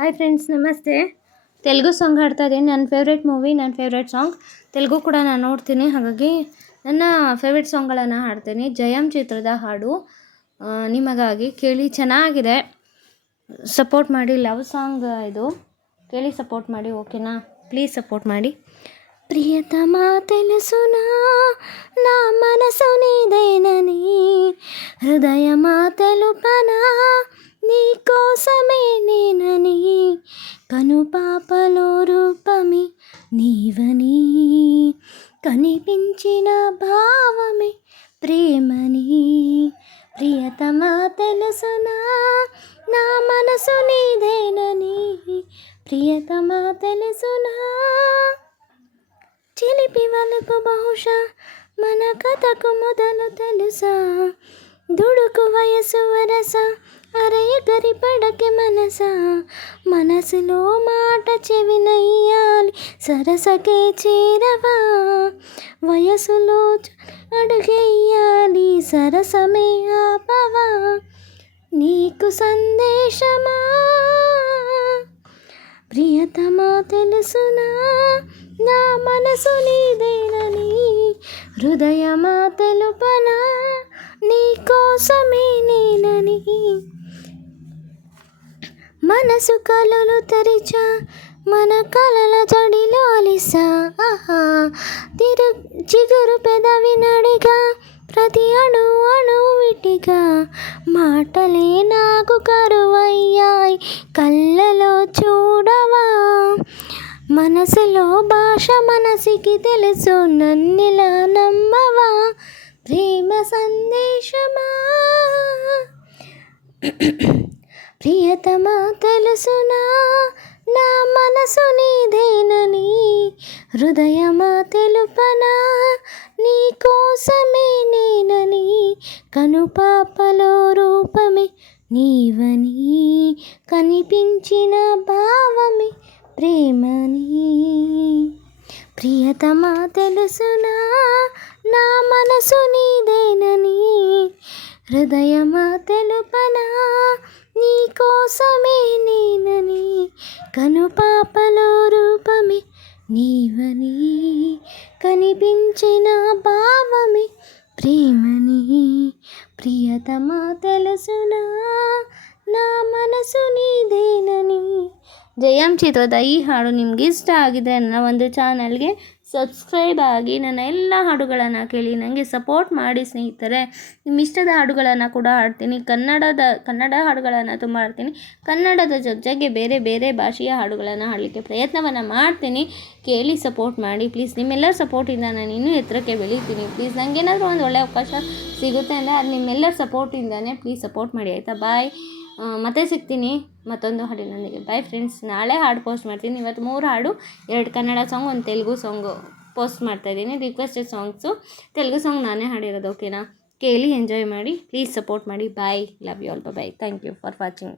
Hi friends, ನಮಸ್ತೆ. Telugu song ಹಾಡ್ತಾ ಇದ್ದೀನಿ. ನನ್ನ ಫೇವ್ರೇಟ್ ಮೂವಿ, ನನ್ನ ಫೇವ್ರೇಟ್ ಸಾಂಗ್. ತೆಲುಗು ಕೂಡ ನಾನು ನೋಡ್ತೀನಿ, ಹಾಗಾಗಿ ನನ್ನ ಫೇವ್ರೇಟ್ ಸಾಂಗ್ಗಳನ್ನು ಹಾಡ್ತೀನಿ. ಜಯಂ ಚಿತ್ರದ ಹಾಡು ನಿಮಗಾಗಿ. ಕೇಳಿ, ಚೆನ್ನಾಗಿದೆ. ಸಪೋರ್ಟ್ ಮಾಡಿ. ಲವ್ ಸಾಂಗ್ ಇದು. ಕೇಳಿ ಸಪೋರ್ಟ್ ಮಾಡಿ, ಓಕೆನಾ? ಪ್ಲೀಸ್ ಸಪೋರ್ಟ್ ಮಾಡಿ. ప్రియతమ తెలుసునా నా మనసు నీదేనని, హృదయమా తెలుపనా నీ కోసమే నేనని, కనుపాపలో రూపమే నీవని, కనిపించిన భావమే ప్రేమని. ప్రియతమ తెలుసునా నా మనసు నీదేనని, ప్రియతమ తెలుసునా. చిలిపి వలుపు బహుశా మన కథకు మొదలు తెలుసా, దుడుకు వయసు వరస అరయ గరిపడకి మనసా, మనసులో మాట చెవినయ్యాలి సరసకే చేరవా, వయసులో అడుగెయ్యాలి సరసమే ఆపవా, నీకు సందేశమా ప్రియతమా తెలుసునా నా మనసు నీదేనని, హృదయమా తెలుపనా నీ కోసమే నేనని. మనసు కలలు తెరిచా మన కలల జడిలో అలిసా, చిగురు పెదవి నడిగా ప్రతి అణు విటిగా, మాటలే నాకు కరువయ్యాయి కళ్ళలో చూడవా, మనసులో భాష మనసుకి తెలుసు నన్నిలా నమ్మవా, ప్రేమ సందేశమా ప్రియతమా తెలుసునా నా మనసు నీదేనని, హృదయమా తెలుపనా నీ కోసమే నేనని, కనుపాపలో రూపమే నీవని, కనిపించిన భావమే ప్రేమని. ప్రియతమా తెలుసునా నా మనసు నీదేనని, హృదయమా తెలుపనా నీ కోసమే నేనని, కనుపాపలో రూపమే నీవని, కనిపించిన భావమే ప్రేమని. ప్రియతమా తెలుసునా నా మనసు ನೀದೇನನಿ. ಜಯಂ ಚಿತ್ರದ ಈ ಹಾಡು ನಿಮ್ಗೆ ಇಷ್ಟ ಆಗಿದ್ರೆ ನನ್ನ ಒಂದು ಚಾನಲ್ಗೆ ಸಬ್ಸ್ಕ್ರೈಬ್ ಆಗಿ ನನ್ನ ಎಲ್ಲ ಹಾಡುಗಳನ್ನು ಕೇಳಿ ನನಗೆ ಸಪೋರ್ಟ್ ಮಾಡಿ ಸ್ನೇಹಿತರೆ. ನಿಮ್ಮ ಇಷ್ಟದ ಹಾಡುಗಳನ್ನು ಕೂಡ ಹಾಡ್ತೀನಿ. ಕನ್ನಡ ಹಾಡುಗಳನ್ನು ತುಂಬ ಹಾಡ್ತೀನಿ. ಕನ್ನಡದ ಜೊತೆಗೆ ಬೇರೆ ಬೇರೆ ಭಾಷೆಯ ಹಾಡುಗಳನ್ನು ಹಾಡಲಿಕ್ಕೆ ಪ್ರಯತ್ನವನ್ನು ಮಾಡ್ತೀನಿ. ಕೇಳಿ ಸಪೋರ್ಟ್ ಮಾಡಿ ಪ್ಲೀಸ್. ನಿಮ್ಮೆಲ್ಲರ ಸಪೋರ್ಟಿಂದ ನಾನು ಇನ್ನೂ ಎತ್ತರಕ್ಕೆ ಬೆಳೀತೀನಿ. ಪ್ಲೀಸ್ ನನಗೇನಾದರೂ ಒಂದು ಒಳ್ಳೆಯ ಅವಕಾಶ ಸಿಗುತ್ತೆ ಅಂದರೆ ಅದು ನಿಮ್ಮೆಲ್ಲರ ಸಪೋರ್ಟಿಂದನೇ. ಪ್ಲೀಸ್ ಸಪೋರ್ಟ್ ಮಾಡಿ, ಆಯಿತಾ? ಬಾಯ್. ಮತ್ತೆ ಸಿಗ್ತೀನಿ ಮತ್ತೊಂದು ಹಾಡಿನೊಂದಿಗೆ. Bye friends. ನಾಳೆ ಹಾಡು ಪೋಸ್ಟ್ ಮಾಡ್ತೀನಿ. ಇವತ್ತು 3 ಹಾಡು, 2 Kannada song, 1 Telugu song post ಮಾಡ್ತಾಯಿದ್ದೀನಿ. Requested songs. ತೆಲುಗು ಸಾಂಗ್ ನಾನೇ ಹಾಡಿರೋದು, ಓಕೆನಾ? ಕೇಳಿ ಎಂಜಾಯ್ ಮಾಡಿ. ಪ್ಲೀಸ್ ಸಪೋರ್ಟ್ ಮಾಡಿ. Bye. Love you all. Bye. Thank you for watching.